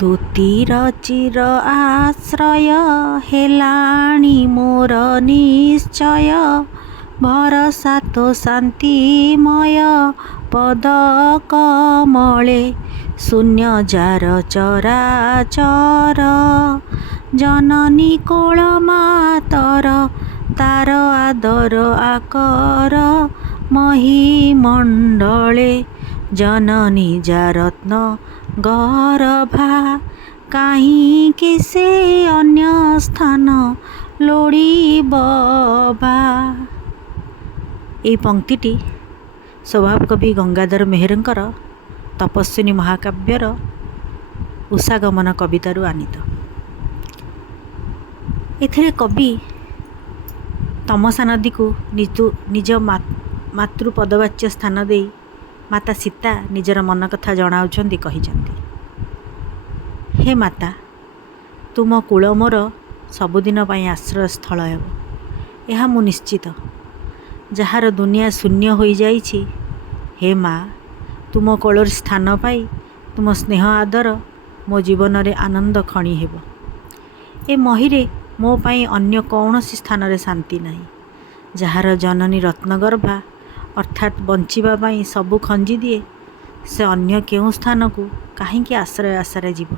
ତୁତିର ଚିର ଆଶ୍ରୟ ହେଲାଣି ମୋର ନିଶ୍ଚୟ, ଭରସା ତୋ ଶାନ୍ତିମୟ ପଦ କମଳେ। ଶୂନ୍ୟ ଯାର ଚରାଚର ଜନନୀ କୋଳ ମାତର, ତାର ଆଦର ଆକର ମହିମଣ୍ଡଳେ। ଜନନୀ ଯା ରତ୍ନ ଗର୍ଭା, କାହିଁକି ସେ ଅନ୍ୟ ସ୍ଥାନ ଲୋଡ଼ିବ ବା। ଏହି ପଂକ୍ତିଟି ସ୍ୱଭାବ କବି ଗଙ୍ଗାଧର ମେହେରଙ୍କର ତପସ୍ୱିନୀ ମହାକାବ୍ୟର ଉଷାଗମନ କବିତାରୁ ଆନିତ। ଏଥିରେ କବି ତମସା ନଦୀକୁ ନିଜ ମାତୃପଦବାଚ୍ୟ ସ୍ଥାନ ଦେଇ ମାତା ସୀତା ନିଜର ମନ କଥା ଜଣାଉଛନ୍ତି, କହିଛନ୍ତି, ହେ ମାତା, ତୁମ କୂଳ ମୋର ସବୁଦିନ ପାଇଁ ଆଶ୍ରୟସ୍ଥଳ ହେବ, ଏହା ମୁଁ ନିଶ୍ଚିତ। ଯାହାର ଦୁନିଆ ଶୂନ୍ୟ ହୋଇଯାଇଛି, ହେ ମା, ତୁମ କୋଳରେ ସ୍ଥାନ ପାଇ ତୁମ ସ୍ନେହ ଆଦର ମୋ ଜୀବନରେ ଆନନ୍ଦ ଖଣି ହେବ। ଏ ମହୀରେ ମୋ ପାଇଁ ଅନ୍ୟ କୌଣସି ସ୍ଥାନରେ ଶାନ୍ତି ନାହିଁ। ଯାହାର ଜନନୀ ରତ୍ନଗର୍ଭା ଅର୍ଥାତ୍ ବଞ୍ଚିବା ପାଇଁ ସବୁ ଖଞ୍ଜି ଦିଏ, ସେ ଅନ୍ୟ କେଉଁ ସ୍ଥାନକୁ କାହିଁକି ଆଶ୍ରୟ ଆଶାରେ ଯିବ।